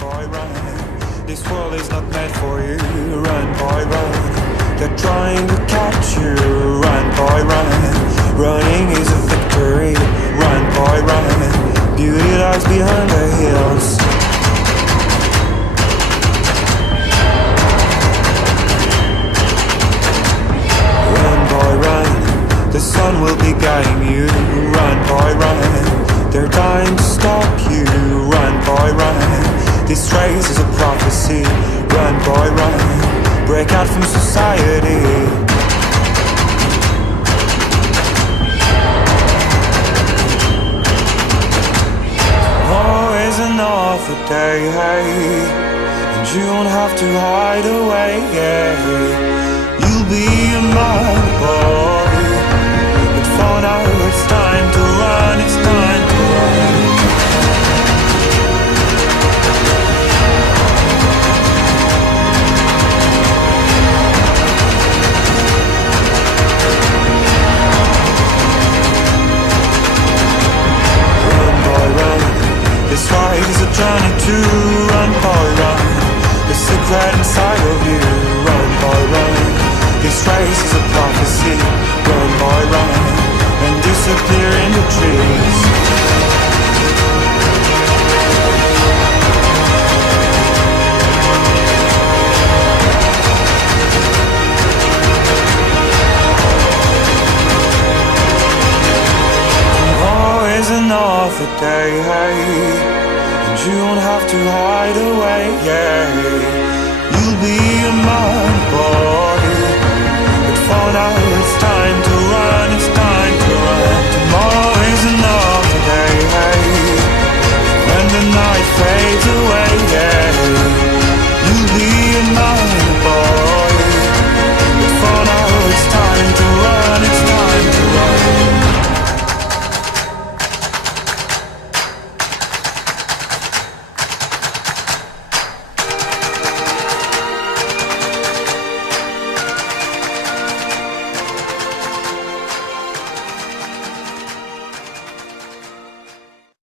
boy, run. This world is not meant for you. Run, boy, run. They're trying to catch you. Run, boy, run. Running is a victory. Run, boy, run. Beauty lies behind the hills. Run, boy, run. The sun will be guiding you. Run, boy, run. They're dying to stop you. Run, boy, run. This race is a prophecy. Run, boy, run. Break out from society. Always another day, hey, and you don't have to hide away, yeah. You'll be a my boy, but for now it's time to run, it's time to run. This ride is a journey to run, boy, run. The secret inside of you, run, boy, run. This race is a prophecy, run, boy, run. And disappear in the trees. Tomorrow is another day, hey. You don't have to hide away, yeah. You'll be a man, boy, but for now it's time to run, it's time to run. Tomorrow is another day, hey. When the night fades away.